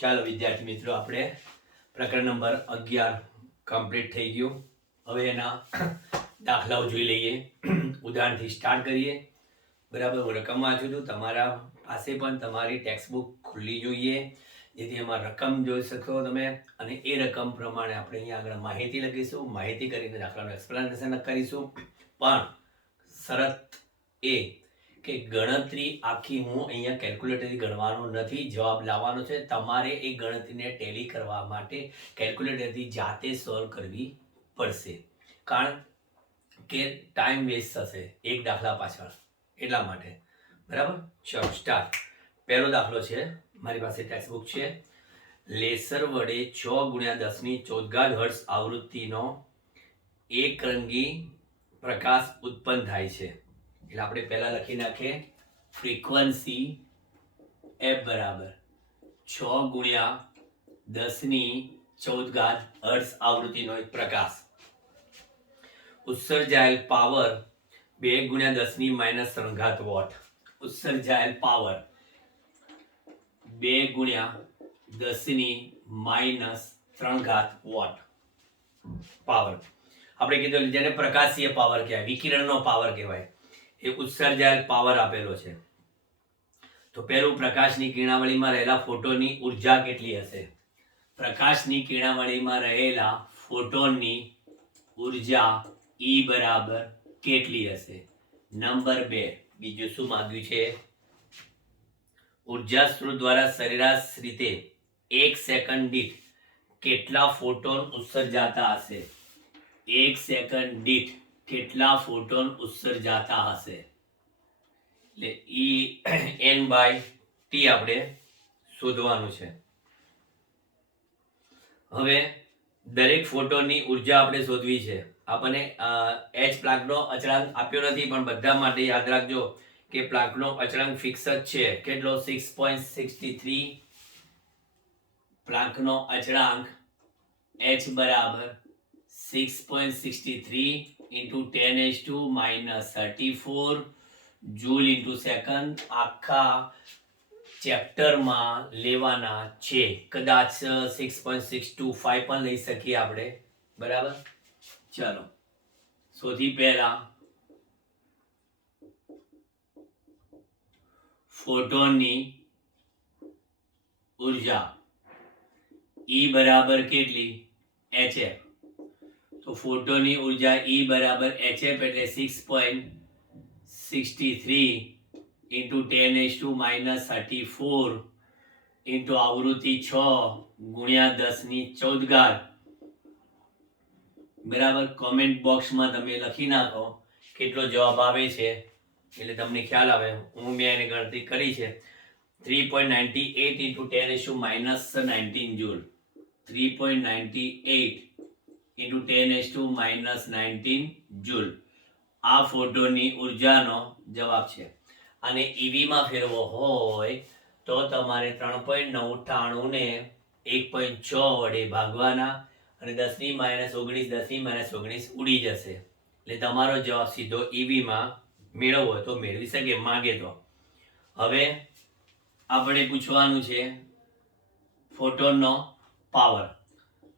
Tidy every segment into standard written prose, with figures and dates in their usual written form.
ચાલો વિદ્યાર્થી મિત્રો, આપણે પ્રકરણ નંબર 11 કમ્પ્લીટ થઈ ગયું. હવે એના દાખલાઓ જોઈ લઈએ. ઉદાહરણથી સ્ટાર્ટ કરીએ. બરાબર, હું રકમ વાંચું છું. તમારા પાસે પણ તમારી ટેક્સ્ટ બુક ખુલ્લી જોઈએ, જેથી એમાં રકમ જોઈ શકો તમે, અને એ રકમ પ્રમાણે આપણે અહીંયા આગળ માહિતી લખીશું. માહિતી કરીને દાખલાનું એક્સપ્લેનેશન કરીશું. પણ શરત એ કે ગણતરી આખી હું અહીંયા કેલ્ક્યુલેટરથી ગણવાનો નથી, જવાબ લાવવાનો છે. તમારે એ ગણતરીને ટેલી કરવા માટે કેલ્ક્યુલેટરથી જાતે સોલ્વ કરવી પડશે, કારણ કે ટાઈમ વેસ્ટ થશે એક દાખલા પાછળ, એટલા માટે. બરાબર, ચલો સ્ટાર્ટ. પહેલો દાખલો છે, મારી પાસે ટેક્સ્ટ બુક છે. લેસર વડે 6 × 10⁻14 હર્ટ્ઝ આવૃત્તિનો એકરંગી પ્રકાશ ઉત્પન્ન થાય છે. એટલે આપણે પહેલા લખી નાખીએ ફ્રીક્વન્સી f બરાબર 6 × 10⁻14 હર્ટ્ઝ આવૃત્તિનો એક પ્રકાશ. ઉત્સર્જાયેલ પાવર 2 × 10⁻³ વોટ. ઉત્સર્જાયેલ પાવર 2 × 10⁻³ વોટ પાવર. આપણે કીધું જેને પ્રકાશીય પાવર કહેવાય, વિકિરણનો પાવર કહેવાય, એ ઉત્સર્જાયેલ પાવર આપેલો છે. તો પહેલું, પ્રકાશની કિરણાવળીમાં રહેલા ફોટોનની ઉર્જા કેટલી હશે? પ્રકાશની કિરણાવળીમાં રહેલા ફોટોનની ઉર્જા E બરાબર કેટલી હશે? નંબર 2, બીજું શું માંગ્યું છે? ઉર્જા સ્ત્રોત દ્વારા સરેરાશ રીતે 1 સેકન્ડ દીઠ કેટલા ફોટોન ઉત્સર્જાતા હશે? 1 સેકન્ડ દીઠ કેટલા ફોટોન ઉત્સર્જાતા હશે? એટલે n/t આપણે શોધવાનું છે. હવે દરેક ફોટોનની ઉર્જા આપણે શોધવી છે. આપણને h પ્લાન્કનો અચળાંક આપ્યો નથી, પણ બધા માટે યાદ રાખજો કે પ્લાન્કનો અચળાંક ફિક્સ જ છે. કેટલો? 6.63. પ્લાન્કનો અચળાંક h બરાબર 6.63 × 10⁻⁻34 જૂલ ઇન્ટુ સેકન્ડ આખા ચેપ્ટરમાં લેવાના છે. કદાચ 6.625 પણ લઈ શકીએ આપણે. બરાબર, ચલો સૌથી પહેલા ફોટોનની ઉર્જા E બરાબર કેટલી? hf. તો ફોટોનની ઉર્જા E બરાબર hf એટલે 6.63 × 10⁻34 ઇન્ટુ આવૃત્તિ 6 × 10⁻14. બરાબર, કોમેન્ટ બોક્સમાં તમે લખી નાખો કેટલો જવાબ આવે છે, એટલે તમને ખ્યાલ આવે. મેં એની ગણતરી કરી છે. 3.98 × 10⁻19 જૂલ. 3.98 × 10⁻19 જૂલ આ ફોટોનની ઉર્જાનો જવાબ છે. અને ઈવીમાં ફેરવો હોય તો તમારે 3.99 ને 1.6 વડે ભાગવાના, અને 10⁻19 10⁻19 ઉડી જશે. એટલે તમારો જવાબ સીધો ઈવીમાં મેળવવો હોય તો મેળવી શકે, માંગે તો. હવે આપણે પૂછવાનું છે ફોટોનનો પાવર.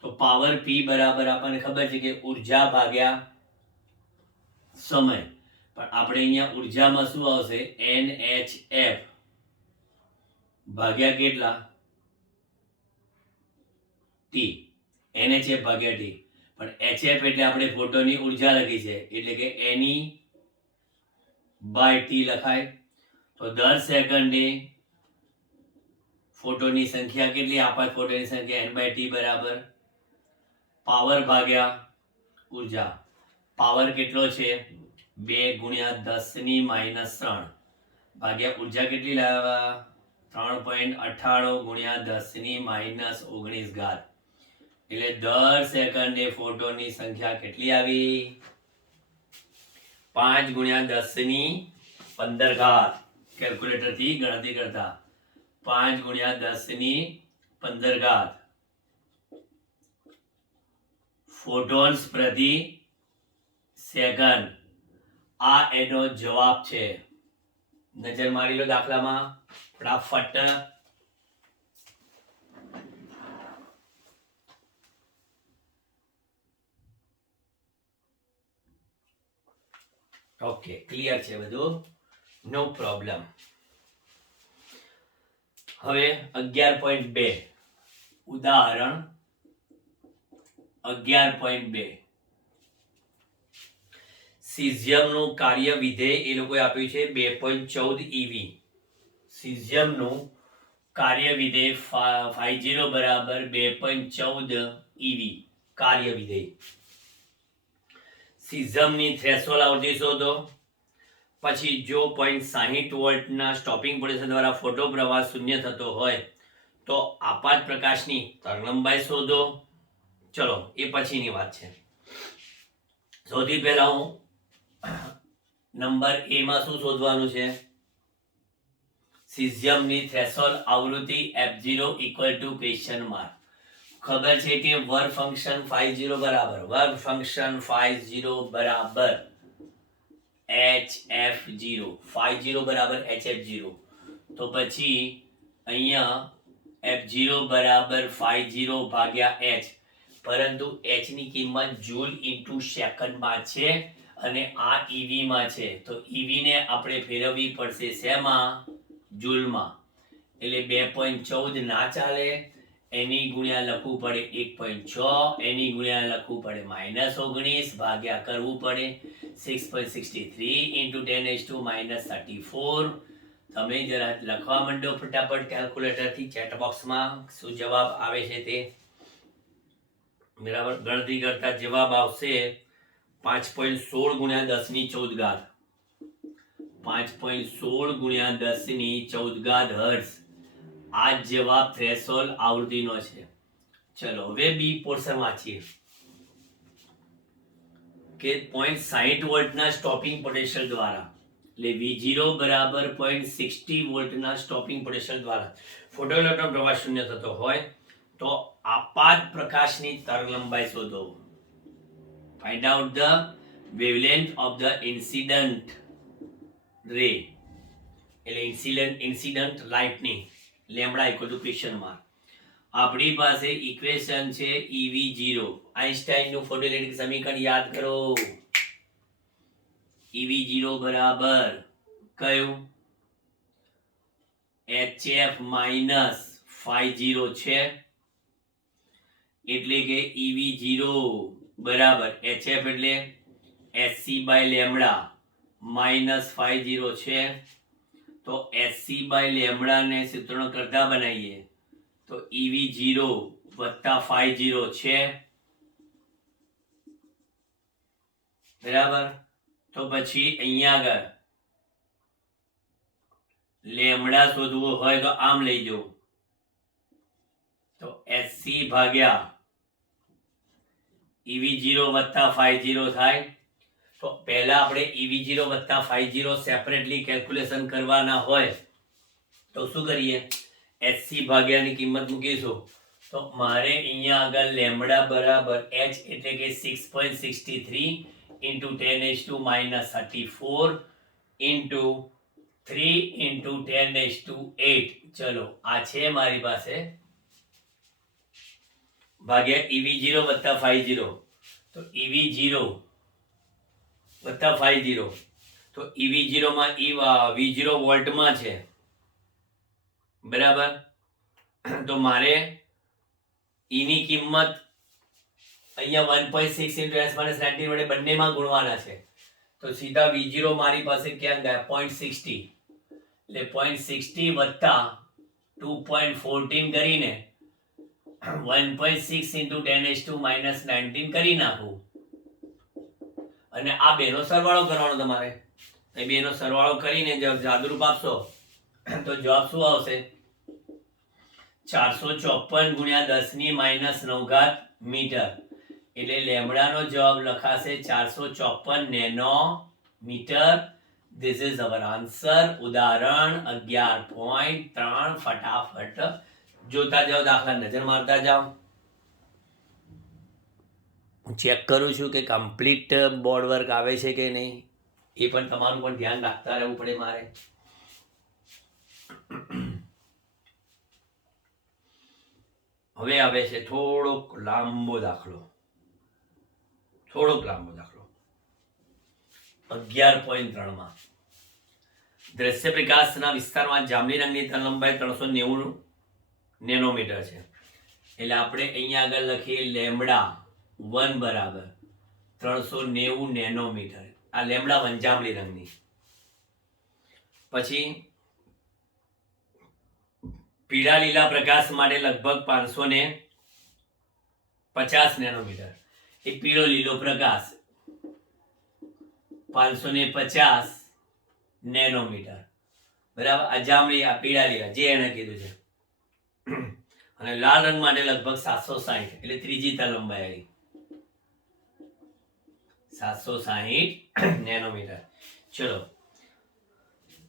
તો પાવર P બરાબર આપણને ખબર છે કે ઉર્જા ભાગ્યા સમય. પણ આપણે અહીંયા ઉર્જામાં શું આવશે? nhf ભાગ્યા કેટલા? t. nhf ભાગ્યા t. પણ hf એટલે આપણે ફોટોની ઉર્જા લખી છે, એટલે કે ne/t લખાય. તો દર સેકન્ડે ફોટોની સંખ્યા કેટલી? આપાત ફોટોની સંખ્યા n/t બરાબર પાવર ભાગ્યા ઉર્જા. પાવર કેટલો છે? 2 × 10⁻³ ભાગ્યા ઉર્જા કેટલી લાવ્યા? 3.98 × 10⁻19. એટલે દર સેકન્ડે ફોટોની સંખ્યા કેટલી આવી? 5 × 10⁻15. કેલ્ક્યુલેટરથી ગણતરી કરતા 5 × 10⁻15 ફોટોન્સ પ્રતિ સેકન્ડ. આ એનો જવાબ છે. નજર મારી લો દાખલામાં ફટાફટ. ઓકે, ક્લિયર છે બધું, નો પ્રોબ્લેમ. હવે 11.2 ઉદાહરણ 11.2 સિઝિયમનું કાર્ય વિધેય એ લોકોએ આપ્યું છે 2.14 EV. સિઝિયમનું કાર્ય વિધેય 50 બરાબર 2.14 EV કાર્ય વિધેય. સિઝમની થ્રેશોલ્ડ આવૃત્તિ શોધો. પછી જો 0.60 વોલ્ટના સ્ટોપિંગ પોટેન્શિયલ દ્વારા ફોટો પ્રવાહ શૂન્ય થતો હોય તો આપાત પ્રકાશની તરંગલંબાઈ શોધો. ચલો એ પછીની વાત છે. સૌથી પહેલા હું નંબર એ માં શું શોધવાનું છે? સિઝિયમની થ્રેશોલ્ડ આવૃત્તિ f0 equal to question mark. ખબર છે કે વર્ગ ફંક્શન 50 બરાબર hf0 50 બરાબર hf0. તો પછી અહીંયા f0 બરાબર 50 ભાગ્યા h, પરંતુ h ની કિંમત જૂલ ઇન્ટુ સેકન્ડમાં છે અને આ EV માં છે. તો EV ને આપણે ફેરવવી પડશે શેમાં? જૂલમાં. એટલે 2.14 ના ચાલે, એની ગુણ્યા લખવું પડે 1.6, એની ગુણ્યા લખવું પડે -19 ભાગ્યા કરવું પડે 6.63 into 10⁻⁻34. તમે જરા લખવા માંડો ફટાફટ કેલ્ક્યુલેટરથી ચેટ બોક્સમાં શું જવાબ આવે છે તે. બરાબર, ગણતરી કરતા જવાબ આવશે 5.16 ગુણ્યા 10⁻14 ઘાત. 5.16 ગુણ્યા 10⁻14 હર્ટ્ઝ. આ જવાબ થ્રેશોલ્ડ આવૃત્તિનો છે. ચલો હવે બી પોર્શન વાંચીએ કે 0.60 વોલ્ટના સ્ટોપિંગ પોટેન્શિયલ દ્વારા, એટલે V0 બરાબર 0.60 વોલ્ટના સ્ટોપિંગ પોટેન્શિયલ દ્વારા ફોટોઇલેક્ટ્રોન પ્રવાહ શૂન્ય થતો હોય તો આપાત પ્રકાશની તરંગલંબાઈ શોધો. Find out the wavelength of the incident ray, એટલે ઇન્સિડન્ટ લાઇટની lambda equal to question mark. આપણી પાસે ઇક્વેશન છે EV0. આઇન્સ્ટાઈનનું ફોટોઇલેક્ટ્રિક સમીકરણ યાદ કરો. EV0 બરાબર કયું? HF માઇનસ 50 છે, એટલે કે EV0 બરાબર HF એટલે SC બાય લેમ્બડા માઇનસ 50 છે. તો SC બાય લેમ્બડા ને સૂત્રનો કરતા બનાવીએ તો EV0 વત્તા 50 છે. બરાબર, તો પછી અહીંયા આગળ લેમ્બડા શોધવું હોય તો આમ લઈ જવું, તો SC ભાગ્યા EV0 વત્તા 50 થાય. તો પહેલા આપણે EV0 વત્તા 50 સેપરેટલી કેલ્ક્યુલેશન કરવાના હોય તો શું કરીએ? SC ભાગ્યાની કિંમત મૂકીશું. તો મારે અહીંયા આગળ લેમ્બડા બરાબર h એટલે કે 6.63 into 10⁻⁻34 into 3 into 10⁸. ચલો આ છે મારી પાસે, ભાગ્યા EV0 વત્તા 50. તો EV0 વત્તા 50, તો EV0 માં V0 વોલ્ટમાં છે. બરાબર, તો મારે E ની કિંમત અહીંયા 1.6 into 10⁻⁹ વડે બંનેમાં ગુણવાના છે. તો સીધા V0 મારી પાસે ક્યાં ગયા? 0.60, એટલે 0.60 વત્તા 2.14 કરીને 1.6 into 10⁻⁻19 કરી નાખું. અને આ બેનો સરવાળો કરવાનો તમારે. એ બેનો સરવાળો કરીને જાદુરૂપ આપશો તો જવાબ શું આવશે? 454 ગુણ્યા 10⁻⁹ મીટર. એટલે લેમ્બડાનો જવાબ લખાશે 454 nanometre. This is our answer. ઉદાહરણ 11.3 ફટાફટ જોતા જાઓ, દાખલા નજર મારતા જાઓ. હું ચેક કરું છું કે કમ્પ્લીટ બોર્ડ વર્ક આવે છે કે નહીં, એ પણ તમારું પણ ધ્યાન રાખતા રહેવું પડે મારે. હવે આવે છે થોડોક લાંબો દાખલો. 11.3 માં દ્રશ્ય પ્રકાશના વિસ્તારમાં જાંબલી રંગની તરંગલંબાઈ 390 નેનોમીટર છે. એટલે આપણે અહીંયા આગળ લખીએ લેમ્બડા 1 બરાબર 390 નેનોમીટર. આ લેમ્બડા 1 જાંબલી રંગની. પછી પીળા લીલા પ્રકાશ માટે લગભગ 550 નેનોમીટર. એ પીળો લીલો પ્રકાશ 550 નેનોમીટર. બરાબર. આ જાંબલી, આ પીળા લીલા જે એને કીધું છે. અને લાલ રંગ માટે લગભગ 760, એટલે ત્રીજી તરંગલંબાઈ આવી 760 નેનોમીટર. ચલો,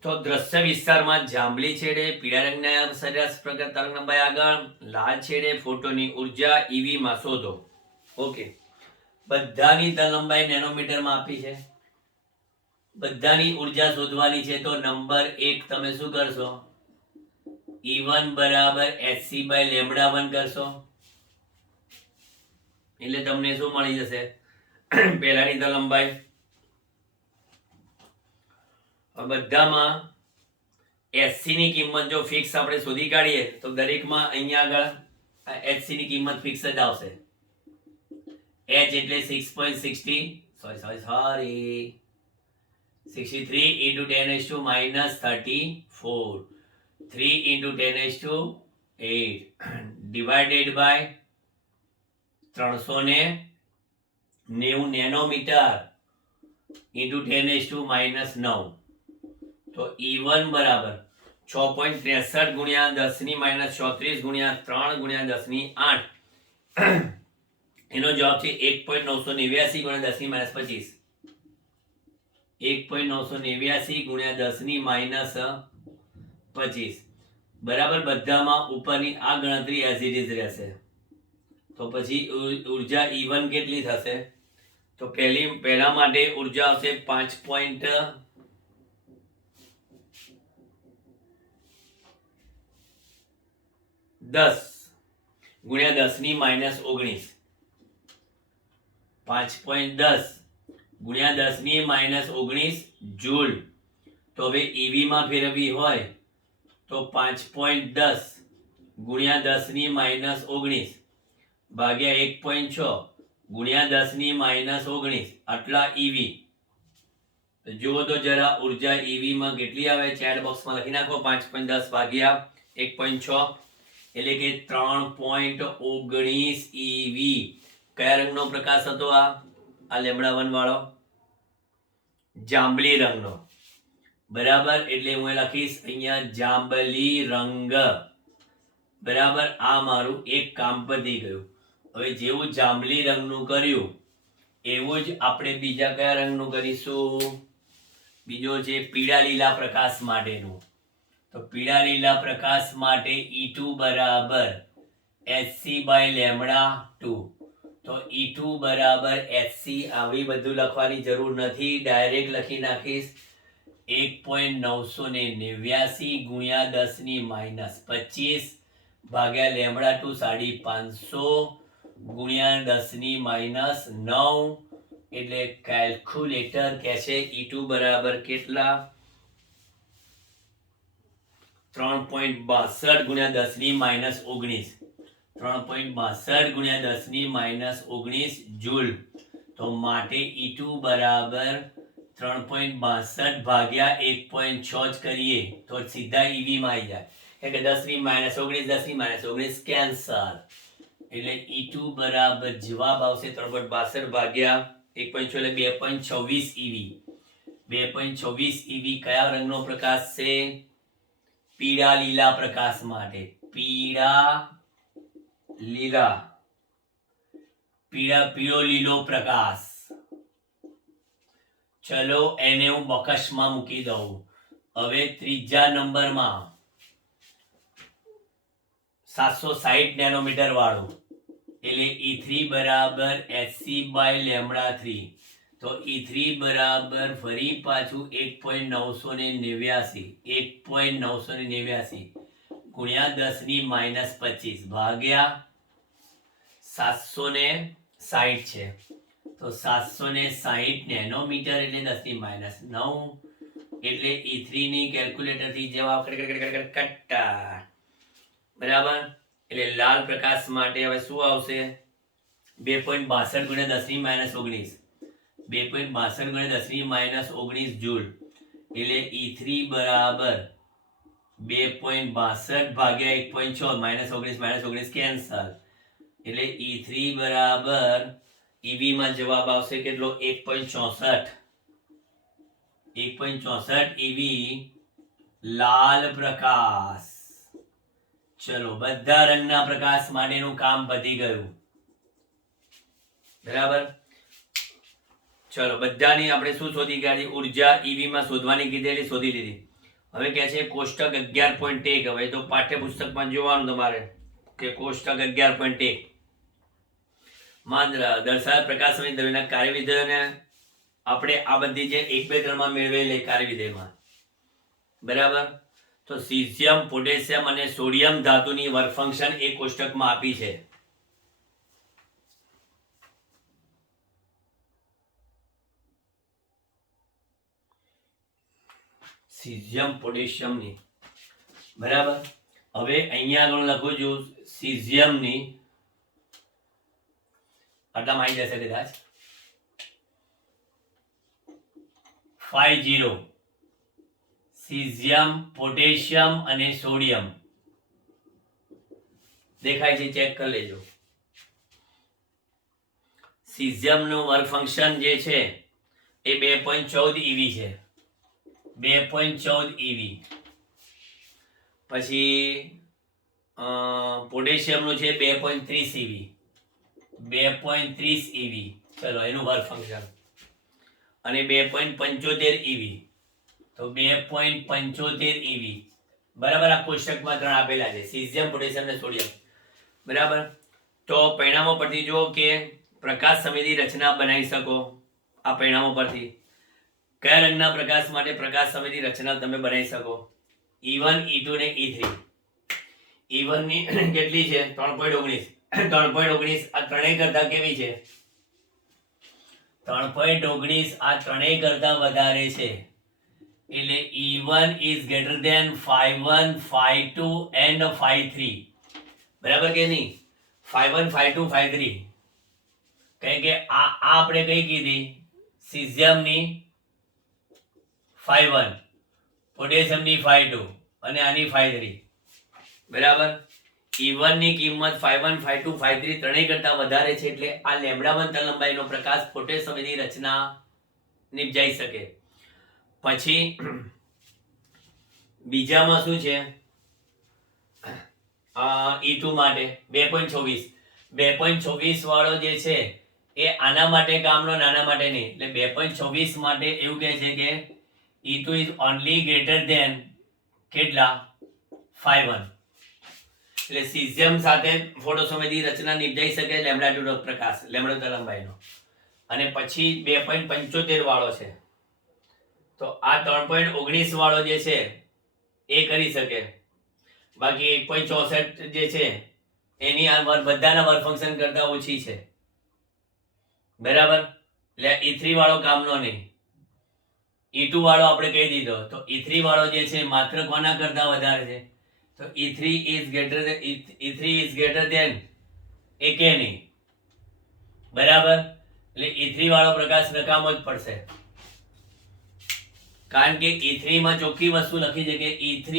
તો દ્રશ્ય વિસ્તારમાં જાંબલી છેડે પીળા રંગના સરેરાશ પ્રકાશ તરંગલંબાઈ આગળ, લાલ છેડે ફોટોની ઉર્જા ઈવી માં શોધો. ઓકે, બધાની તરંગલંબાઈ નેનોમીટરમાં આપી છે. બધાની ઉર્જા શોધવાની છે. તો નંબર 1 તમે શું કરશો? E1 બરાબર hc બાય લેમ્બડા 1 કરશો. એટલે તમને શું મળી જશે? પહેલાની તરંગલંબાઈ. બધામાં hc ની કિંમત જો ફિક્સ આપણે શોધી કાઢીએ તો દરેકમાં અહીંયા આગળ hc ની કિંમત ફિક્સ જ આવશે. h એટલે 6.60 63 into 10⁻⁻34 3 into 10⁸ divided by 390 nanometre into 10⁻⁹ તો E1 બરાબર 6.63 ગુણ્યા 10⁻34 ગુણ્યા 3 ગુણ્યા 10⁸ એનો જવાબ છે 1.989 ગુણ્યા 10⁻25. 1.989 ગુણ્યા 10⁻25 બરાબર. બધામાં ઉપરની આ ગણતરી એઝ ઇટ ઇઝ રહેશે. તો પછી ઉર્જા E1 કેટલી થશે? તો પહેલા માટે ઉર્જા આવશે 5.10 ગુણ્યા 10⁻⁻19. 5.10 ગુણ્યા 10⁻⁻19 જૂલ. તો હવે ઈવી માં ફેરવવી હોય તો 5.10 ગુણ્યા 10⁻⁻19 ભાગ્યા 1.6 ગુણ્યા 10⁻⁻19 આટલા ઈવી. તો જુઓ તો જરા ઉર્જા ઈવી માં કેટલી આવે? ચેટ બોક્સમાં લખી નાખો 5.10 ભાગ્યા 1.6 એટલે કે 3.19 ઈવી. કયા રંગનો પ્રકાશ હતો? આ લેમ્બડા 1 વાળો જાંબલી રંગનો. બરાબર. એટલે હું લખીશ અહીંયા જાંબલી રંગ. બરાબર. આ મારું એક કામ પતી ગયું. હવે જેવું જાંબલી રંગનું કર્યું એવું જ આપણે બીજા કયા રંગનું કરીશું? બીજો છે પીળા લીલા પ્રકાશ માટેનું. તો પીળા લીલા પ્રકાશ માટે E2 બરાબર hc બાય લેમ્બડા 2. તો E2 બરાબર hc. આવી બધું લખવાની જરૂર નથી, ડાયરેક્ટ લખી નાખીશ 1.989 ગુણ્યા 10⁻25 ભાગ્યા લેમ્બડા 2 550 ગુણ્યા 10⁻9 એટલે કેલ્ક્યુલેટર કહેશે E2 બરાબર કેટલા? 3.62 ગુણ્યા 10⁻⁻19. 3.62 ગુણ્યા 10⁻⁻19 જૂલ. તો માટે E2 બરાબર 3.62 ભાગ્યા 1.6 જ કરીએ તો સીધા ઈવી માં આવી જાય. એટલે 10⁻⁻19 10⁻⁻19 કેન્સર. એટલે E2 બરાબર જવાબ આવશે 3.62 ભાગ્યા 1.6 એટલે 2.26 ઈવી. 2.26 ઈવી કયા રંગનો પ્રકાશ છે? પીળા લીલા પ્રકાશ માટે. પીળા લીલા, પીળો લીલો પ્રકાશ. ચલો એને હું બકસમાં મૂકી દઉં. હવે ત્રીજા નંબરમાં 760 નેનોમીટર વાળું એટલે E3 બરાબર hc બાય લેમ્બડા 3. તો E3 બરાબર ફરી પાછું 1.989 ગુણ્યા 10⁻25 ભાગ્યા 760 છે. તો 760 નેનોમીટર એટલે 10⁻9 એટલે E3 ની કેલ્ક્યુલેટર થી જવાબ કટ્ટા બરાબર. એટલે લાલ પ્રકાશ માટે હવે શું આવશે 2.62 ગુણ્યા 10⁻19 2.62 ગુણ્યા 10⁻19 જૂલ એટલે E3 બરાબર 2.62 ભાગ્યા 1.6 -19 કેન્સલ એટલે E3 બરાબર EV માં જવાબ આવશે કેટલો 1.64 EV લાલ પ્રકાશ. ચલો બધા રંગના પ્રકાશ માટેનું કામ પતી ગયું બરાબર. ચલો બધાની આપણે શું શોધી કાઢી ઉર્જા EV માં શોધવાની કીધેલી શોધી લીધી. હવે કહે છે કોષ્ટક 11.1 હવે તો પાઠ્યપુસ્તકમાં જોવાનું તમારે કે કોષ્ટક 11.1 માં દર્શાવેલ પ્રકાશ સમય દરમિયાન કાર્યવિધેયોને આપણે આ બધી જે 1 2 3 માં મેળવેલી કાર્યવિધેયમાં બરાબર. તો સીઝિયમ પોટેશિયમ અને સોડિયમ ધાતુની વર્ક ફંક્શન એ કોષ્ટકમાં આપી છે. સીઝિયમ પોટેશિયમની બરાબર. હવે અહીંયા આગળ લખું છું સીઝિયમની આટલામાં આવી જશે કદાચ 50 સીઝિયમ પોટેશિયમ અને સોડિયમ દેખાય છે ચેક કરી લેજો. સીઝિયમનું વર્ક ફંક્શન જે છે એ 2.14 EV છે 2.14 EV. પછી પોટેશિયમનું છે 2.30 EV 2.30 EV. ચલો એનું વર્ક ફંક્શન અને 2.75 EV તો 2.75 EV બરાબર. આ કોષ્ટકમાં 3 આપેલા છે સીઝિયમ પોટેશિયમ અને સોડિયમ બરાબર. તો પરિણામો પરથી જો કે પ્રકાશ સમયની રચના બનાવી શકો. આ પરિણામો પરથી કયા રંગના પ્રકાશ માટે પ્રકાશ સમયની રચના તમે બનાવી શકો E1 E2 ને E3. E1 ની કેટલી છે 3.19 3.19 આ ત્રણેય કરતા કેવી છે 3.19 આ ત્રણેય કરતા વધારે છે એટલે E1 is greater than 5.1 5.2 and 5.3 બરાબર કે નહીં 5.1 5.2 5.3 કારણ કે આ આપણે કઈ કીધી સીઝિયમની 5.1 પોટેશિયમની 5.2 અને આની 5.3 બરાબર. E1 ની કિંમત 5.1 5.2 5.3 ત્રણેય કરતા વધારે છે એટલે આ લેમ્ડા1 તરંગલંબાઈનો પ્રકાશ પોટેશ સમયની રચના નિપજાઈ શકે. પછી બીજામાં શું છે E2 માટે 2.26 વાળો જે છે એ આના માટે કામનો નાના માટે નહીં એટલે 2.26 માટે એવું કહે છે કે E2 is only greater than કેટલા 5.1 એટલે સીઝિયમ સાથે ફોટો સમયની રચના નિપજાઈ શકે લેમ્ડા2 નો પ્રકાશ લેમ્ડા તરંગલંબાઈનો. અને પછી 2.75 વાળો છે તો આ 3.19 વાળો જે છે એ કરી શકે. બાકી 1.64 જે છે એની આ બધાના વર્ક ફંક્શન કરતા ઓછી છે બરાબર. એટલે E3 વાળો કામનો નહીં. E2 વાળો આપણે કહી દીધો તો E3 વાળો જે છે માત્ર કોના કરતા વધારે છે તો E3 is greater than એ કે નહીં બરાબર. એટલે E3 વાળો પ્રકાશ નકામો જ પડશે કારણ કે E3 માં ચોખ્ખી વસ્તુ લખી છે કે E3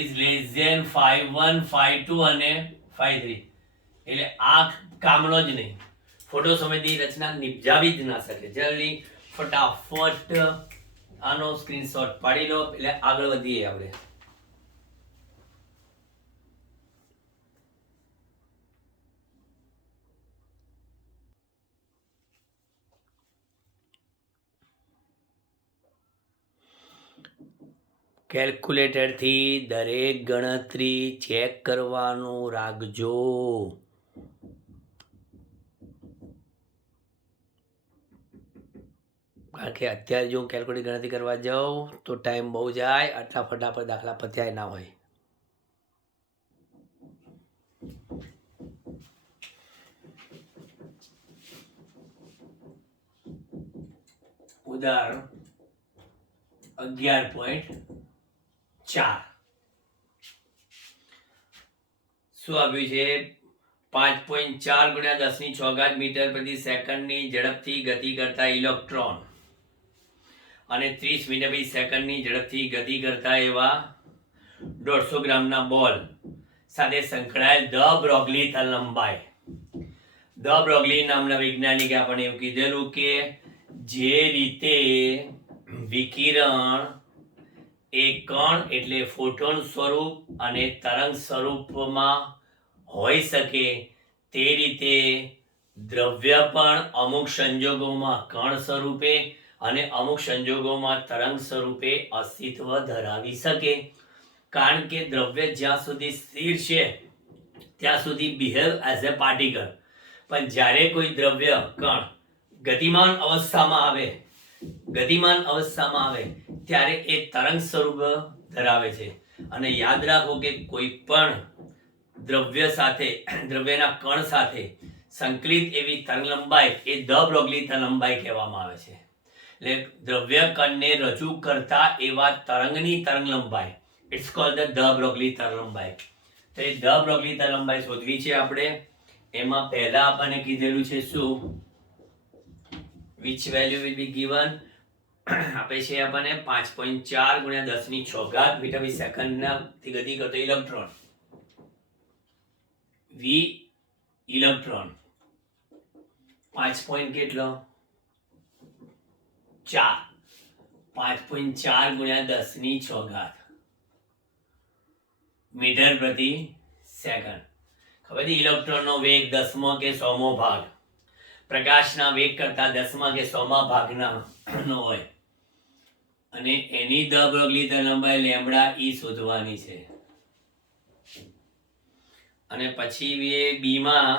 is less than 5.1 5.2 અને 5.3 એટલે આ કામનો જ નહીં ફોટો સમયની રચના નિપજાવી જ ના શકે. જલ્દી ફટાફટ આનો સ્ક્રીનશોટ પાડી લો એટલે આગળ વધીએ આપણે. કેલ્ક્યુલેટરથી દરેક ગણતરી ચેક કરવાનું રાખજો. કારણ કે અત્યારે જો હું કેલ્ક્યુલેટર ગણતરી કરવા જાઉં તો ટાઈમ બહુ જાય આટલા ફટાફટ દાખલા પત્યા ના હોય. ઉદાહરણ 11.4 શું આપ્યું છે? 5.4 ગુણ્યા 10⁶ મીટર પ્રતિ સેકન્ડની ઝડપથી ગતિ કરતા ઇલેક્ટ્રોન અને 30 મીટર પ્રતિ સેકન્ડની ઝડપથી ગતિ કરતા એવા 150 ગ્રામના બોલ સાથે સંકળાયેલ ધ બ્રોગલી તરલંબાઈ. ધ બ્રોગલી નામના વૈજ્ઞાનિકે આપણને એવું કીધેલું કે જે રીતે વિકિરણ એ કણ એટલે ફોટોન સ્વરૂપ અને તરંગ સ્વરૂપમાં હોઈ શકે તે રીતે દ્રવ્ય પણ અમુક સંજોગોમાં કણ સ્વરૂપે અને અમુક સંજોગોમાં તરંગ સ્વરૂપે અસ્તિત્વ ધરાવી શકે. કારણ કે દ્રવ્ય જ્યાં સુધી સ્થિર છે ત્યાં સુધી બિહેવ એઝ અ પાર્ટિકલ, પણ જ્યારે કોઈ દ્રવ્ય કણ ગતિમાન અવસ્થામાં આવે ત્યારે એ તરંગ સ્વરૂપ ધરાવે છે. અને યાદ રાખો કે કોઈ પણ દ્રવ્યના કણ સાથે સંકલિત એવી તરંગલંબાઈ એ ધ બ્રોગલી તરંગલંબાઈ કહેવામાં આવે છે. એટલે દ્રવ્ય કણને રજૂ કરતા એવા તરંગની તરંગલંબાઈ, ઇટ્સ કોલ્ડ ધ બ્રોગલી તરંગલંબાઈ. તો એ ધ બ્રોગલી તરંગલંબાઈ શોધવી છે આપણે. એમાં પહેલા આપણને કીધેલું છે શું? which value will be given? આપે છે આપણને 5.4 ગુણ્યા 10⁶ મીટર પ્રતિ સેકન્ડથી ગતિ કરતો ઇલેક્ટ્રોન. ઇલેક્ટ્રોન 5 પોઈન્ટ કેટલો? 4. 5.4 ગુણ્યા 10⁶ મીટર પ્રતિ સેકન્ડ. ખબર છે ઇલેક્ટ્રોનનો વેગ 10મો કે 100મો ભાગ પ્રકાશના વેગ કરતા 10મા કે 100મા ભાગના નો હોય. અને એની ધ બ્રોગલી તરંગલંબાઈ લેમ્બડા ઈ શોધવાની છે. અને પછી બી માં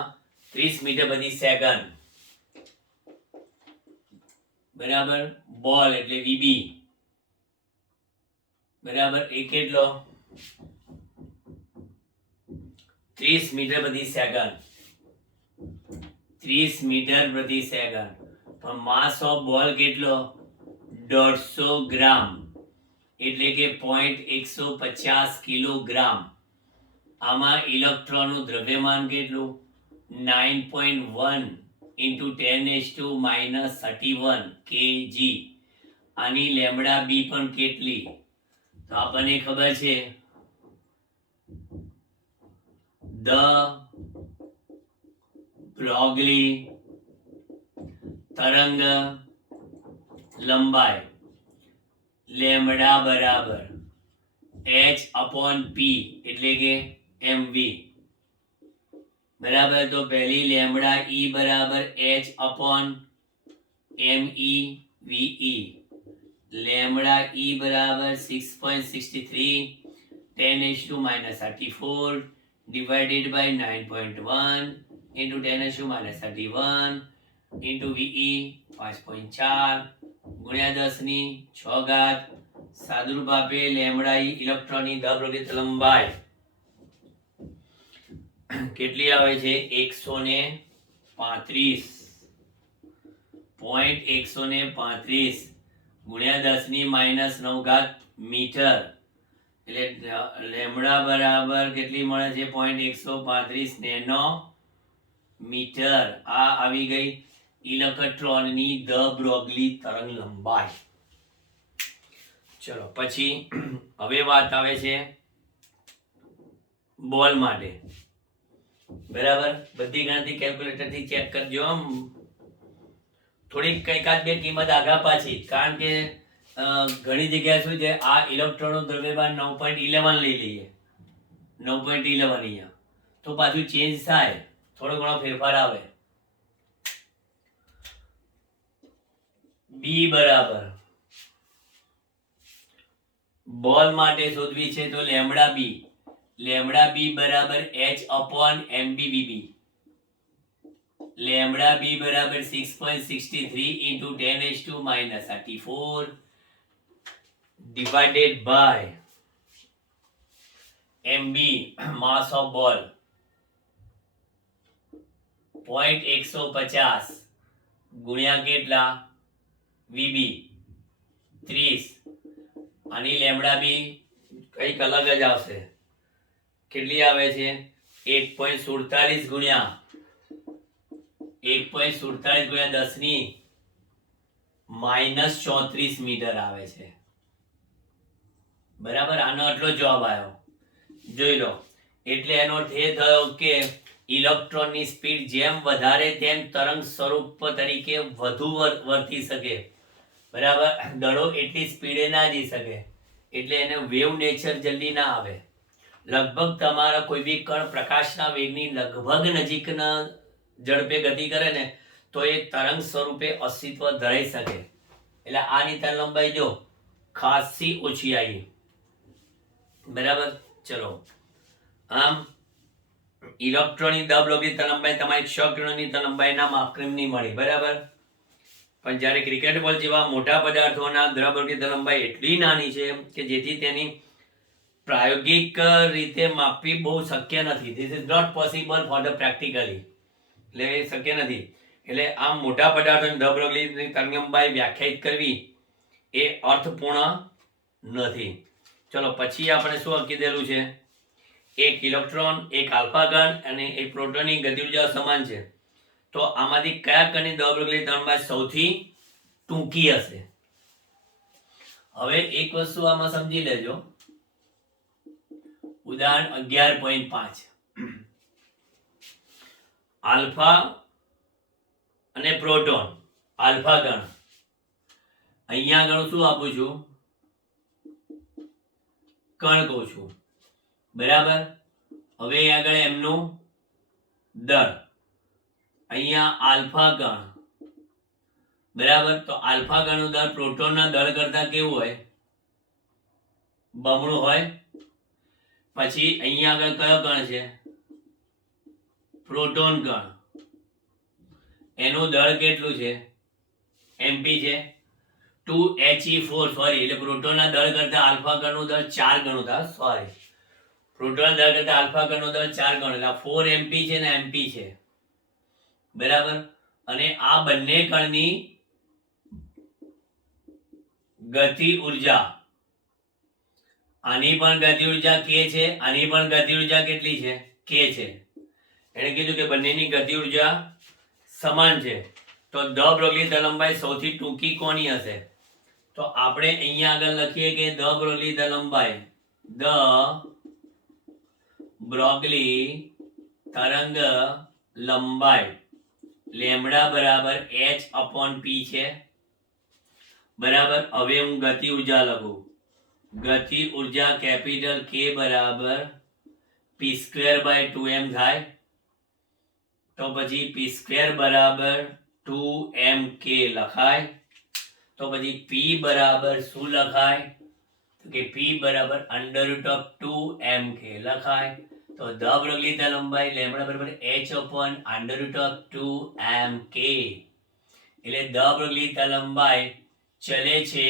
30 મીટર પ્રતિ સેકન્ડ બરાબર બોલ એટલે વીબી બરાબર એ કેટલો? 30 મીટર પ્રતિ સેકન્ડ. 30 મીટર પ્રતિ સેકન્ડ. પણ માસ ઓફ બોલ કેટલો? 150 ગ્રામ એટલે કે 0.150 કિલોગ્રામ. આમાં ઇલેક્ટ્રોનનું દ્રવ્યમાન કેટલું? 9.1 × 10⁻³ kg. આની લેમ્બડા બી પણ કેટલી? તો આપણને ખબર છે ધ બ્રોગલી તરંગ લંબાઈ લેમ્બડા બરાબર h/p એટલે કે mv બરાબર. તો પહેલી લેમ્બડા ઈ બરાબર h/me/ve. લેમ્બડા ઈ બરાબર 6.63 10⁻34 divided by 9.1 into 10⁻31 into ve 5.4 ગુણ્યા 10⁶. સાદુરૂપ આપે લેમ્બડા ઈ ઇલેક્ટ્રોનની ધ બ્રોગલી તરંગલંબાઈ કેટલી આવે છે? 135.135 ગુણ્યા 10⁻⁹ મીટર. એટલે લેમ્બડા બરાબર કેટલી મળે છે? 0.135 નેનો મીટર. આ આવી ગઈ ઇલેક્ટ્રોનની ધ બ્રોગલી તરંગલંબાઈ. ચલો પછી હવે વાત આવે છે બોલ માટે. બરાબર, બધી ગણતરી કેલ્ક્યુલેટરથી ચેક કરજો. થોડીક એકાદ બે કિંમત આગા પાછી, કારણ કે ઘણી જગ્યાએ શું છે આ ઇલેક્ટ્રોનનું દ્રવ્યમાન 9.11 લઈ લઈએ. 9.11 અહીંયા તો પાછું ચેન્જ થાય, થોડો ઘણો ફેરફાર આવે. બી બરાબર બોલ માટે શોધવી છે તો લેમ્બડા બી બરાબર h/mb/vb. લેમ્બડા બી બરાબર 6.63 × 10⁻34 divided by mb mass of ball 0.150 ગુણ્યા કેટલા? vb 30 આની લેમડા બી કંઈક અલગ જ આવશે. કેટલી આવે છે? 1.47 ગુણ્યા 10 ની -34 મીટર આવે છે. બરાબર, આનો આટલો જવાબ આવ્યો. જોઈ લો, એટલે એનો અર્થ એ થયો કે ઇલેક્ટ્રોનની સ્પીડ જેમ વધારે તેમ તરંગ સ્વરૂપ તરીકે વધુ વર્તી શકે. બરાબર, દડો એટલી સ્પીડે ના જઈ શકે, એટલે એને વેવ નેચર જલ્દી ના આવે. લગભગ તમારા કોઈ બી કણ પ્રકાશના વેગની લગભગ નજીકના ઝડપે ગતિ કરે ને તો એ તરંગ સ્વરૂપે અસ્તિત્વ ધરાઈ શકે. એટલે આની તરંગ લંબાઈ જો ખાસી ઓછી આવી. બરાબર, ચલો. આમ ઇલેક્ટ્રોનની દ બ્લોકની તરંગલંબાઈ તમારી 6 કિરણોની તરંગલંબાઈના માપક્રમની મળી. બરાબર, પણ જ્યારે ક્રિકેટ બોલ જેવા મોટા પદાર્થોના દ્રવ્યની તરંગલંબાઈ એટલી નાની છે કે જેથી તેની પ્રાયોગિક રીતે માપવી બહુ શક્ય નથી. This is not possible for the practically. એટલે એ શક્ય નથી. એટલે આમ મોટા પદાર્થોની દ બ્લોકની તરંગલંબાઈ વ્યાખ્યાયિત કરવી એ અર્થપૂર્ણ નથી. ચલો, પછી આપણે શું કીધેલું છે? એક ઇલેક્ટ્રોન, એક આલ્ફા કણ અને એક પ્રોટોનની ગતિ ઉર્જા સમાન છે. તો આમાંથી કયા કણની દ બ્લોકની તરંગલંબાઈ સૌથી ટૂંકી હશે? હવે એક વસ્તુ આમાં સમજી લેજો. ઉદાહરણ 11.5 આલ્ફા અને પ્રોટોન. આલ્ફા કણ અહીંયા આગળ શું આપું છું? કણ કહું છું. બરાબર, હવે આગળ એમનું દળ. અહીંયા આલ્ફા કણ. બરાબર, તો આલ્ફા કણનું દળ પ્રોટોનના દળ કરતા કેવું હોય? બમણું હોય. પછી અહીંયા આગળ કયો કણ છે? પ્રોટોન કણ. એનું દળ કેટલું છે? એમપી છે. 2He4 સોરી, એટલે પ્રોટોનના દળ કરતા આલ્ફા કણનું દળ 4 ગણું થાય. સોરી, પ્રોટોનના દળ કરતા આલ્ફા કણનું દળ 4 ગણું, એટલે 4 એમપી છે ને એમપી છે. બરાબર, અને આ બંને કણની ગતિ ઉર્જા, આની પણ ગતિ ઉર્જા k છે, આની પણ ગતિ ઉર્જા કેટલી છે? k છે. એને કીધું કે બંનેની ગતિ ઉર્જા સમાન છે. તો દ બ્લોકની તરંગલંબાઈ સૌથી ટૂંકી કોની હશે? તો આપણે અહીંયા આગળ લખીએ કે દ બ્રોગલી તરંગલંબાઈ, દ બ્રોગલી તરંગ લંબાઈ લેમ્બડા બરાબર h/p છે. બરાબર, હવે હું ગતિ ઉર્જા લખું. ગતિ ઉર્જા કેપિટલ K બરાબર p²/2m થાય. તો પછી p² બરાબર 2mk લખાય. તો પછી p બરાબર શું લખાય? તો કે p બરાબર √2mk લખાય. તો દ બ્રોગલી તરંગલંબાઈ લેમ્બડા બરાબર h/2mk. એટલે દ બ્રોગલી તરંગલંબાઈ ચલે છે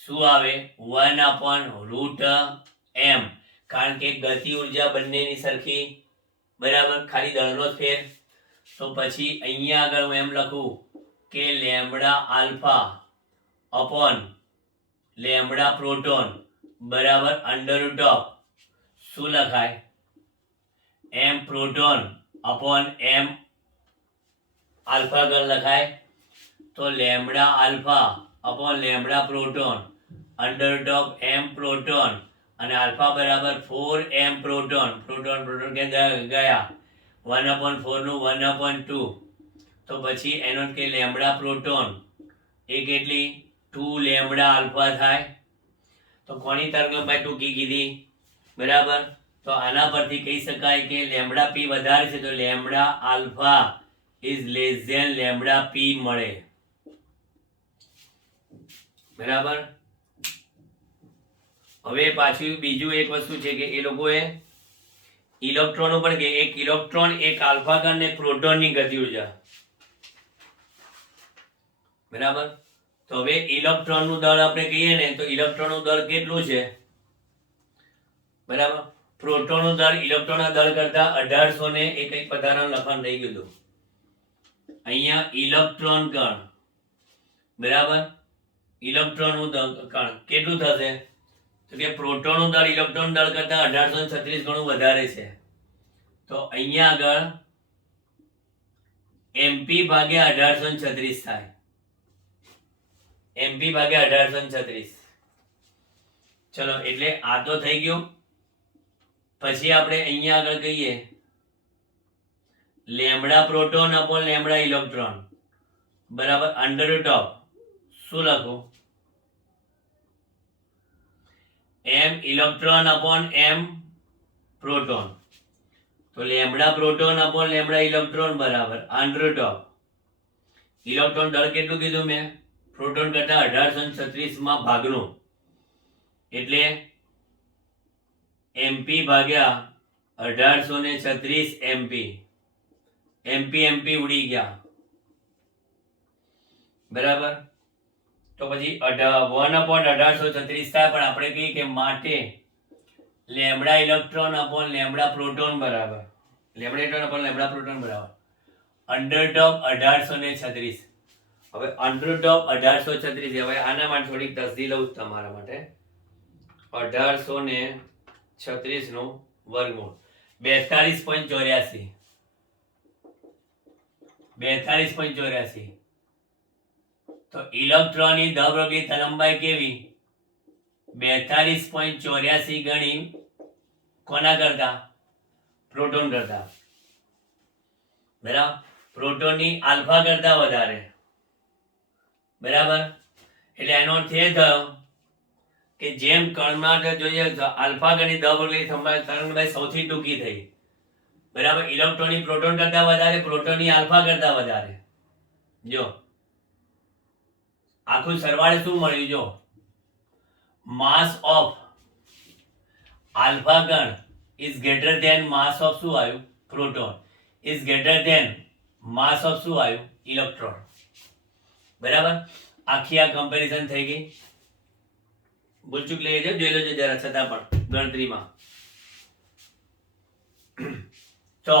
શું આવે? 1/√m. કારણ કે ગતિ ઉર્જા બંનેની સરખી. બરાબર, ખાલી દળનો જ ફેર. તો પછી અહીંયા આગળ હું એમ લખું કે lambda alpha upon lambda proton બરાબર √ શું લખાય? m proton upon m alpha કણ લખાય. તો lambda alpha upon lambda proton √ m proton અને આલ્ફા બરાબર 4m પ્રોટોન. પ્રોટોન પ્રોટોન કે ગયા 1/4 નું 1/2. તો પછી એનો કે લેમ્બડા પ્રોટોન એ કેટલી? 2 લેમ્બડા આલ્ફા થાય. તો કોની તરંગલંબાઈ ટૂંકી કીધી? બરાબર, તો આના પરથી કહી શકાય કે લેમ્બડા પી વધારે છે તો lambda alpha is less than lambda P મળે. બરાબર, હવે પાછું બીજું એક વસ્તુ છે કે એ લોકોએ ઇલેક્ટ્રોન ઉપર કે એક ઇલેક્ટ્રોન, એક આલ્ફા કણ ને પ્રોટોનની ગતિ ઉર્જા. બરાબર, તો હવે ઇલેક્ટ્રોનનું દળ આપણે કહીએ ને તો ઇલેક્ટ્રોનનું દળ કેટલું છે? બરાબર, પ્રોટોનનું દળ ઇલેક્ટ્રોનના દળ કરતા 1800 ને એક વધારાનું લખાણ રહી ગયું હતું. અહીંયા ઇલેક્ટ્રોન કણ. બરાબર, ઇલેક્ટ્રોનનું કણ કેટલું થશે? તો કે પ્રોટોનનું દળ ઇલેક્ટ્રોન દળ કરતા 1836 ગણું વધારે છે. તો અહીંયા આગળ MP ભાગ્યા 1836 થાય. MP ભાગ્યા 1836. ચલો એટલે આ તો થઈ ગયું. પછી આપણે અહીંયા આગળ કહીએ lambda proton upon lambda electron બરાબર અંડર ટોપ શું લખું? m electron upon m proton. તો lambda proton upon lambda electron બરાબર અંડર ટોપ ઇલેક્ટ્રોન દળ કેટલું કીધું મેં? પ્રોટોન કરતા 1836 માં ભાગનું એટલે MP ભાગ્યા 1836 MP ઉડી ગયા બરાબર. તો પછી 1/1836 થાય. પણ આપણે કહીએ કે માટે lambda electron upon lambda proton બરાબર lambda electron upon lambda proton બરાબર અંડર ટોપ 1836. હવે અંડર ટોપ 1836 હવે આના માટે થોડીક તસદી લઉં તમારા માટે. 1836 નું વર્ગમૂળ 42.84 42.84. તો ઇલેક્ટ્રોનની દ્રવ્યલી તરંગલંબાઈ કેવી? 42.84 ગણી કોના કરતા? પ્રોટોન કરતા બરાબર. પ્રોટોનની આલ્ફા કરતા વધારે બરાબર. એટલે એનો અર્થ એ થયો કે જેમ કણમાં જોઈએ આલ્ફા ગણી દ્રવ્યલી તરંગલંબાઈ સૌથી ટૂંકી થઈ બરાબર. ઇલેક્ટ્રોનની પ્રોટોન કરતા વધારે, પ્રોટોનની આલ્ફા કરતા વધારે. જો આખું સરવાળે શું મળ્યું? જો માસ ઓફ આલ્ફા કણ is greater than mass of શું આવ્યું? Proton is greater than mass of શું આવ્યું? ઇલેક્ટ્રોન બરાબર. આખી આ કમ્પેરિઝન થઈ ગઈ. ભૂલચૂક લઈ લેજો, જોઈ લેજો જરા છતાં પણ ગણતરીમાં. તો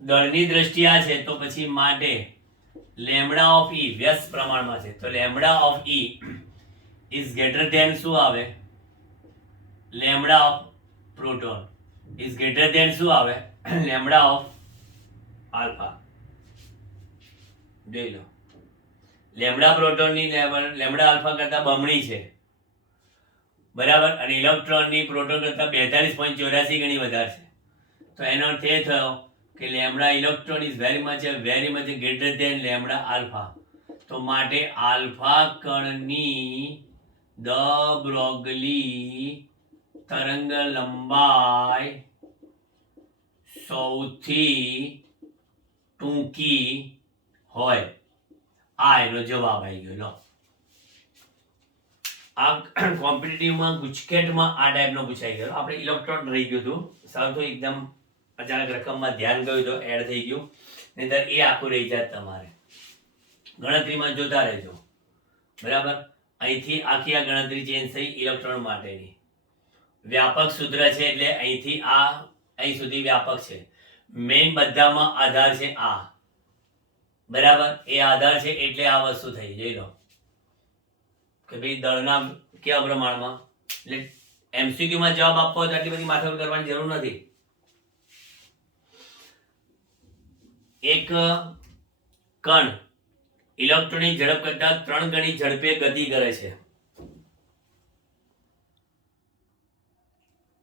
દળની દ્રષ્ટિએ આ છે તો પછી માટે લેમ્બડા ઓફ E વ્યસ્ત પ્રમાણમાં છે. તો lambda of E is greater than શું આવે? Lambda of proton is greater than શું આવે? Lambda of alpha. જોઈ લો લેમ્બડા પ્રોટોનની લેમ્બડા આલ્ફા કરતા બમણી છે બરાબર. અને ઇલેક્ટ્રોનની પ્રોટોન કરતા 42.84 ગણી વધારે છે. તો એનો અર્થ એ થયો કે lambda electron is very much greater than lambda alpha. તો માટે આલ્ફા કણની દ બ્રોગલી તરંગ લંબાઈ સૌથી ટૂંકી હોય. આ એનો જવાબ આવી ગયો. લો આ કોમ્પિટિટિવમાં ગુજકેટમાં આ ટાઈપનો પૂછાઈ ગયો. આપણે ઇલેક્ટ્રોન રહી ગયું હતું સાવ તો એકદમ અચાનક રકમમાં ધ્યાન ગયું તો એડ થઈ ગયું, નહીંતર એ આખું રહી જાય. તમારે ગણતરીમાં જોતા રહેજો બરાબર. અહીંથી આખી આ ગણતરી ચેન્જ થઈ ઇલેક્ટ્રોન માટેની. વ્યાપક સૂત્ર છે એટલે અહીંથી આ અહીં સુધી વ્યાપક છે. મેઇન બધામાં આધાર છે આ બરાબર. એ આધાર છે એટલે આ વસ્તુ થઈ. જોઈ લો કે ભાઈ દળના કેવા પ્રમાણમાં. એટલે MCQ માં જવાબ આપવો હોય તો આટલી બધી માથાકૂટ કરવાની જરૂર નથી. એક કણ ઇલેક્ટ્રોનની ઝડપ કરતા 3 ગણી ઝડપે ગતિ કરે છે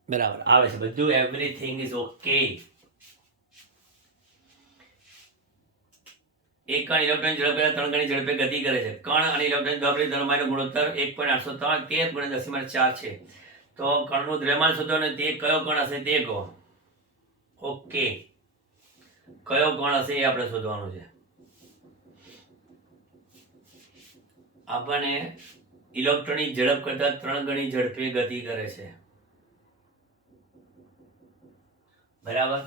બરાબર. આવે છે બધું, એવરીથિંગ ઇઝ ઓકે. એક કણ ઇલેક્ટ્રોનની ઝડપ કરતા 3 ગણી ઝડપે ગતિ કરે છે. કણ અને ઇલેક્ટ્રોનની દ્રવ્યલી તરંગલંબાઈનો ગુણોત્તર 1.813 છે. તો કણનું દ્રવ્યમાન શોધો અને તે કયો કણ હશે તે કહો. ઓકે, કયો કણ હશે એ આપણે શોધવાનું છે. આપણને ઇલેક્ટ્રોનની ઝડપ કરતા 3 ગણી ઝડપે ગતિ કરે છે બરાબર.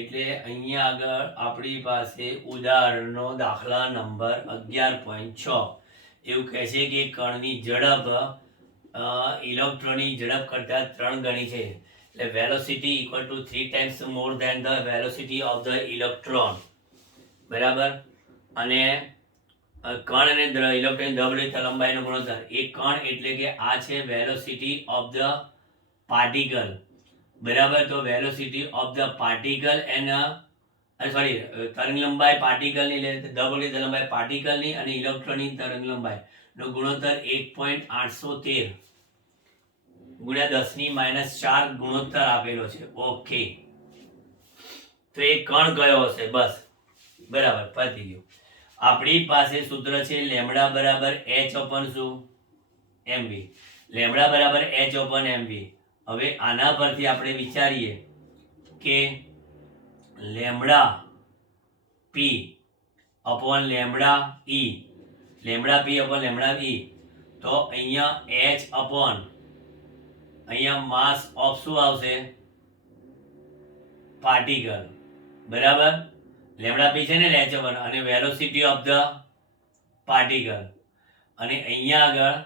એટલે અહીંયા આગળ આપણી પાસે ઉદાહરણનો દાખલા નંબર 11.6 એવું કહે છે કે કણની ઝડપ ઇલેક્ટ્રોનની ઝડપ કરતા 3 ગણી છે. એટલે velocity equal to 3 times more than the velocity of the electron બરાબર. અને કણ અને ઇલેક્ટ્રોન દ્રવ્યની લંબાઈનો ગુણોત્તર. એ કણ એટલે કે આ છે વેલોસિટી ઓફ ધ પાર્ટિકલ. બરાબર, તો velocity of the particle and sorry તરંગ લંબાઈ પાર્ટિકલની દ્રવ્યની લંબાઈ પાર્ટિકલની અને ઇલેક્ટ્રોનની તરંગ લંબાઈ નો ગુણોત્તર 1.813 ગુણ્યા 10⁻⁴ ગુણોત્તર આપેલો છે. ઓકે, તો એ કણ કયો હશે? બસ બરાબર, પતી ગયું. આપણી પાસે સૂત્ર છે લેમ્ડા બરાબર h અપન શું? mv. લેમ્ડા બરાબર h અપન mv. હવે આના પરથી આપણે વિચારીએ કે lambda p upon lambda e, lambda p upon lambda e, તો અહીંયા h અપોન અહીંયા માસ ઓફ શું આવશે? પાર્ટિકલ. બરાબર, લેમ્ડા p છે ને h અપોન, અને વેલોસિટી ઓફ ધ પાર્ટિકલ, અને અહીંયા આગળ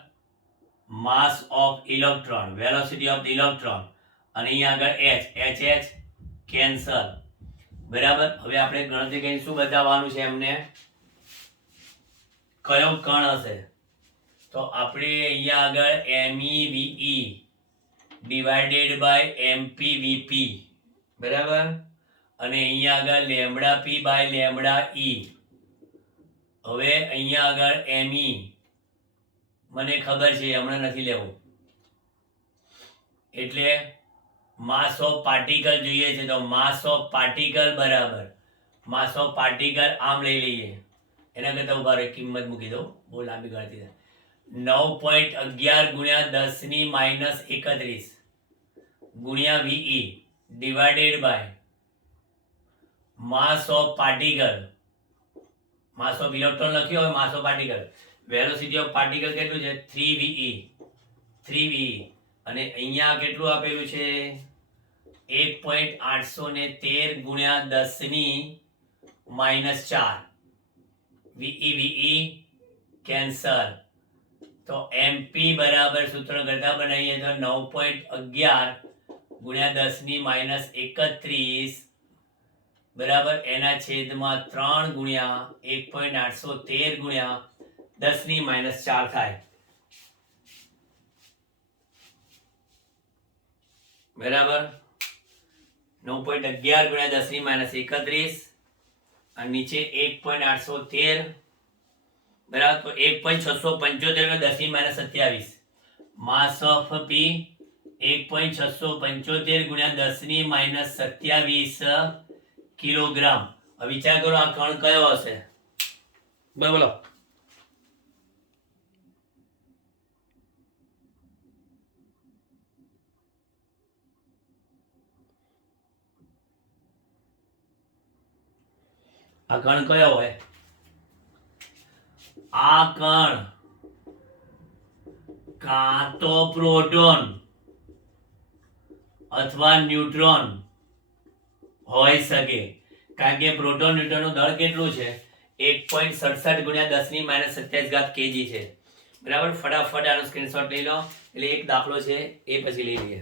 માસ of electron, velocity of electron, અને અહીંયા આગળ h કેન્સલ. બરાબર, હવે આપણે ગણતરી કરીને શું બતાવવાનું છે એમને? કયો કણ હશે? તો આપણે અહીંયા આગળ MEVE ડિવાઇડેડ બાય MPVP. બરાબર, અને અહીંયા આગળ lambda p by lambda e. હવે અહીંયા આગળ me મને ખબર છે, હમણાં નથી લેવું, એટલે માસ ઓફ પાર્ટિકલ જોઈએ છે, તો માસ ઓફ પાર્ટિકલ બરાબર માસ ઓફ પાર્ટિકલ આમ લઈ લઈએ. એના કરતાં ઉભા રહે, કિંમત મૂકી દો, બહુ લાંબી ગણતરી થાય. 9.11 ગુણ્યા 10⁻31 ગુણ્યા VE divided by mass of particle, mass of electron લખ્યો હોય, mass of particle, velocity of particle કેટલું છે? 3VE, અને અહીંયા કેટલું આપેલું છે? 1.813 ગુણ્યા 10⁻⁴. VE cancel. તો MP બરાબર સૂત્ર કરતા બનાવીએ તો 9.11 ગુણ્યા 10⁻31 બરાબર એના છેદમાં 3 ગુણ્યા 1.813 ગુણ્યા 10⁻⁴ થાય. બરાબર, 9.11 ગુણ્યા 10⁻31 અને નીચે 1.813. બરાબર, તો 1.675 10⁻27. માસ ઓફ p 1.675 ગુણ્યા 10⁻27 કિલોગ્રામ. હવે વિચાર કરો આ કણ કયો હશે? બોલો. આ કણ કયો હોય? આ કણ કાં તો પ્રોટોન અથવા ન્યુટ્રોન હોઈ શકે, કારણ કે પ્રોટોન ન્યુટ્રોનનું દળ કેટલું છે? 1.67 ગુણ્યા 10⁻27 kg છે. બરાબર, ફટાફટ આનો સ્ક્રીનશોટ લઈ લો. એટલે એક દાખલો છે એ પછી લઈ લઈએ.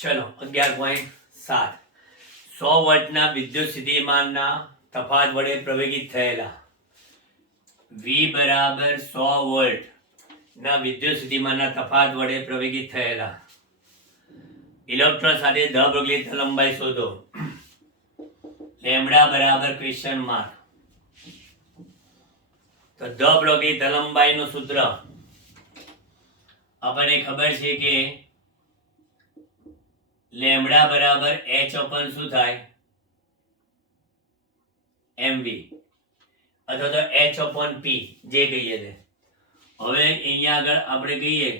ચલો 11.7. 100 વોલ્ટના વિદ્યુત સ્થિતિમાનના તફાવત વડે પ્રવેગિત થયેલા V બરાબર 100 વોલ્ટ ના વિદ્યુત સ્થિતિમાનના તફાવત વડે પ્રવેગિત થયેલા ઇલેક્ટ્રોન સાથે ધ પ્રગલિત લંબાઈ શોધો. લેમ્ડા બરાબર ક્વેશ્ચન માર્ક. તો ધ પ્રગલિત લંબાઈનું સૂત્ર આપણને ખબર છે કે લેમ્ડા બરાબર h અપન શું થાય? mv, અથવા તો h અપન p જે કહીએ તે. હવે અહીંયા આગળ આપણે કહીએ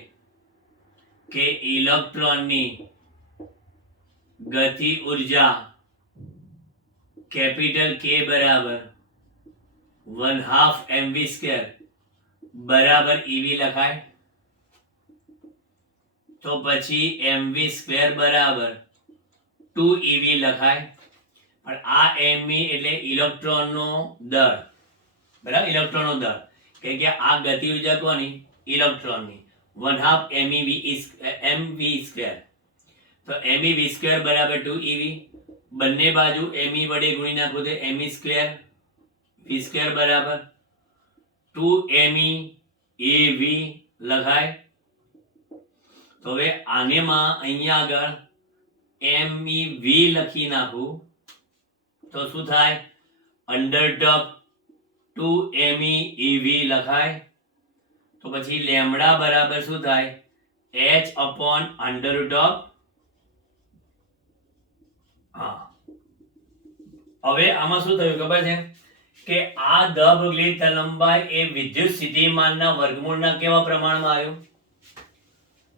કે ઇલેક્ટ્રોનની ગતિ ઉર્જા કેપિટલ K બરાબર 1/2 mv² બરાબર ev લખાય. તો પછી mv² બરાબર 2 2 ev લખાય, પણ આ me એટલે ઇલેક્ટ્રોનનો દર, બરાબર, ઇલેક્ટ્રોનનો દર, કે આ ગતિ ઉર્જા કોની? ઇલેક્ટ્રોનની. 1/2 mv સ્ક્વેર. તો mev સ્ક્વેર બરાબર 2 ev. બંને બાજુ me વડે ગુણી નાખો તો me સ્ક્વેર v સ્ક્વેર બરાબર 2me ev લખાય. તો હવે આનેમાં અહીંયા આગળ mev લખી નાખું તો શું થાય? અંડર ટપ 2me ev લખાય. તો પછી લેમ્ડા બરાબર શું થાય? h upon under top. હા, હવે આમાં શું થયું ખબર છે કે આ ધ ભગલી તરંગલંબાઈ એ વિદ્યુત સ્થિતિમાનના વર્ગમૂળના કેવા પ્રમાણમાં આવ્યું?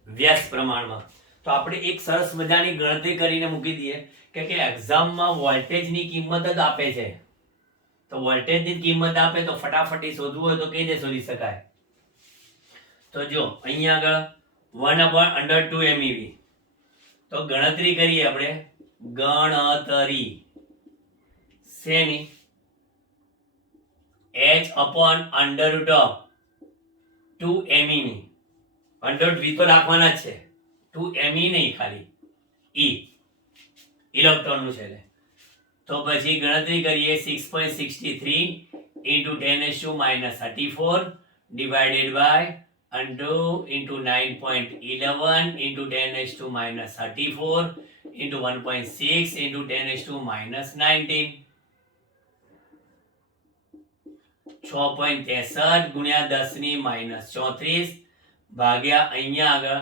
વ્યસ્ત પ્રમાણમાં. તો આપણે એક સરસ મજાની ગણતરી કરીને મૂકી દઈએ કે એક્ઝામમાં વોલ્ટેજની કિંમત જ આપે છે. તો વોલ્ટેજની કિંમત આપે તો ફટાફટી શોધવું હોય તો કઈ રીતે શોધી શકાય? તો જો અહીંયા આગળ 1/2 mev. તો ગણતરી કરીએ આપણે. ગણતરી શેની? h upon under root of 2me ની. અંડર v તો રાખવાના જ છે, 2me નહીં, ખાલી e ઇલેક્ટ્રોનનું છે. તો પછી ગણતરી કરીએ 6.63 into 10⁻34 divided by into 9.11 into 10⁻34 into 1.6 into 10⁻19. 6.63 ગુણ્યા 10⁻34 ભાગ્યા અહીંયા આગળ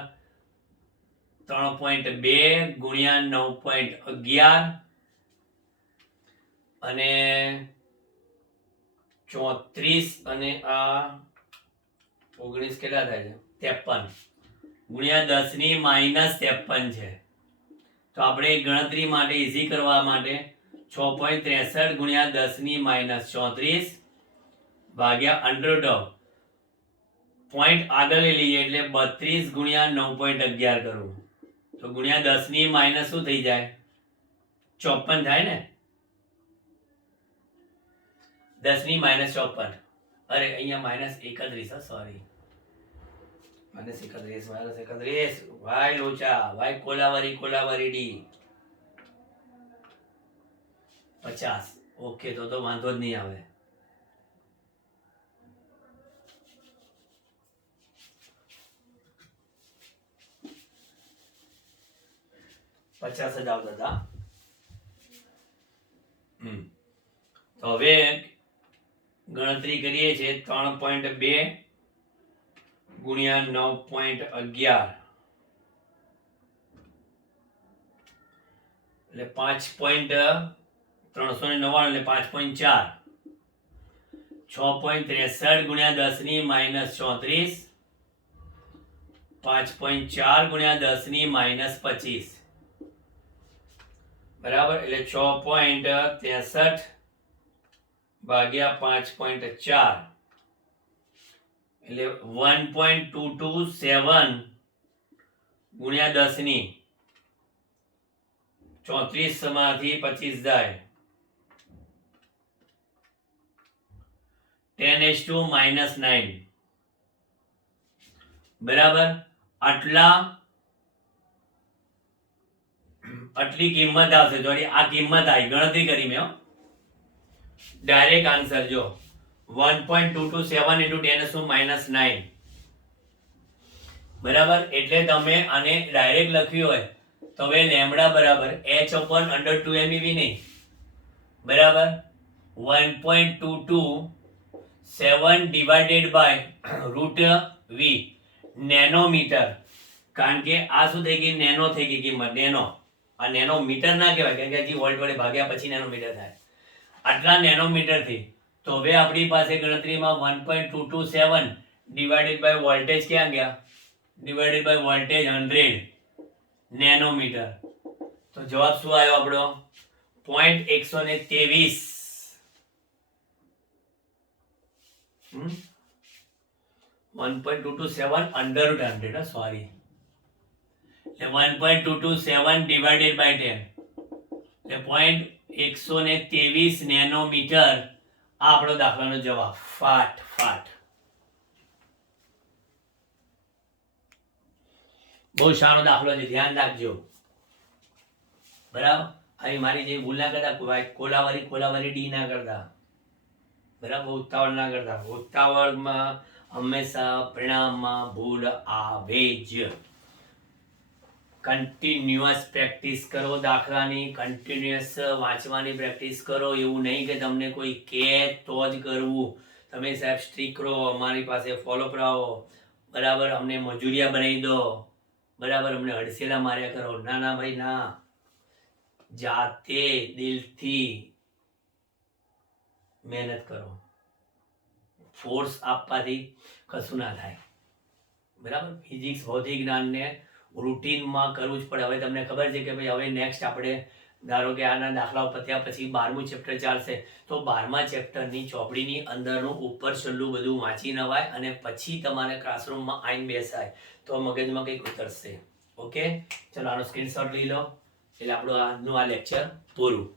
3.2 ગુણ્યા 9.11 અને 34 અને આ 19 કેટલા થાય છે? 53 ગુણ્યા 10⁻53 છે. તો આપણે ગણતરી માટે ઈઝી કરવા માટે 6.63 ગુણ્યા 10⁻34 ભાગ્યા અંડર રૂટ પોઈન્ટ આગળ લઈ લઈએ એટલે 32 ગુણ્યા 9.11 કરવું. તો ગુણ્યા 10⁻ શું થઈ જાય? 54 થાય ને? 10⁻54. અરે અહીંયા -31, સોરી, -31 વાય લોચા, વાય કોલાવારી ડી 50. ઓકે, તો વાંધો જ નહીં આવે. પચાસ જ આવતા હતા. તો હવે ગણતરી કરીએ છીએ 3.2 ગુણ્યા 9.11 એટલે 5.399 એટલે 5.4. 6.63 ગુણ્યા 10⁻34 5.4 ગુણ્યા 10⁻25 બરાબર, એટલે 6.63 ભાગ્યા 5.4 એટલે 1.227 ગુણ્યા 10⁻34 માંથી 25 જાય 10⁻9 બરાબર. આટલી કિંમત આવશે. જો આ કિંમત આવી, ગણતરી કરી મેં, ડાયરેક્ટ આન્સર જો 1.227 into 10⁻9 બરાબર. એટલે તમે આને ડાયરેક્ટ લખ્યું હોય તો હવે લેમ્ડા બરાબર h upon under 2mev નહીં, બરાબર 1.227 divided by root v nanometre. કારણ કે આ શું થઈ ગઈ? નેનો થઈ ગઈ કિંમત, નેનો. આ નેનોમીટર ના કહેવાય, કારણ કે હજી વોલ્ટ વડે ભાગ્યા પછી નેનોમીટર થાય. આટલા નેનોમીટર થી. તો હવે આપણી પાસે ગણતરીમાં 1.227 ડિવાઇડેડ બાય વોલ્ટેજ ક્યાં ગયા? Divided by voltage 100 nanometre. તો જવાબ શું આવ્યો આપણો? 0.123. 1.227 under root 100, sorry. 1.227 divided by 10 એટલે 123 નેનોમીટર આ આપણો દાખલાનો જવાબ. ફાટ. બહુ સારો દાખલો છે, ધ્યાન રાખજો. બરાબર, અહીં મારી જે ભૂલ ના કરતા, કોલાવારી ડી ના કરતા. બરાબર, ઉતાવળ ના કરતા. ઉતાવળમાં હંમેશા પરિણામમાં ભૂલ આવે જ. કન્ટિન્યુઅસ પ્રેક્ટિસ કરો દાખલાની, કન્ટિન્યુઅસ વાંચવાની પ્રેક્ટિસ કરો. એવું નહીં કે તમને કોઈ કહે તો જ કરવું. તમે સાહેબ સ્ટ્રીક રહો, અમારી પાસે ફોલોઅપ રહો, બરાબર, અમને મજૂરિયા બનાવી દો, બરાબર, અમને હડસેલા માર્યા કરો. ના ભાઈ ના, જાતે દિલથી મહેનત કરો. ફોર્સ આપવાથી કશું ના થાય. બરાબર, ફિઝિક્સ ભૌતિક જ્ઞાનને રૂટીનમાં કરવું જ પડે. હવે તમને ખબર છે કે ભાઈ હવે નેક્સ્ટ આપણે ધારો કે આના દાખલાઓ પત્યા પછી 12મું ચેપ્ટર ચાલશે, તો 12મા ચેપ્ટરની ચોપડીની અંદરનું ઉપર છેલ્લું બધું વાંચી નવાય અને પછી તમારે ક્લાસરૂમમાં આવીને બેસાય તો મગજમાં કંઈક ઉતરશે. ઓકે, ચલો આનો સ્ક્રીનશોટ લઈ લો. એટલે આપણું આજનું આ લેક્ચર પૂરું.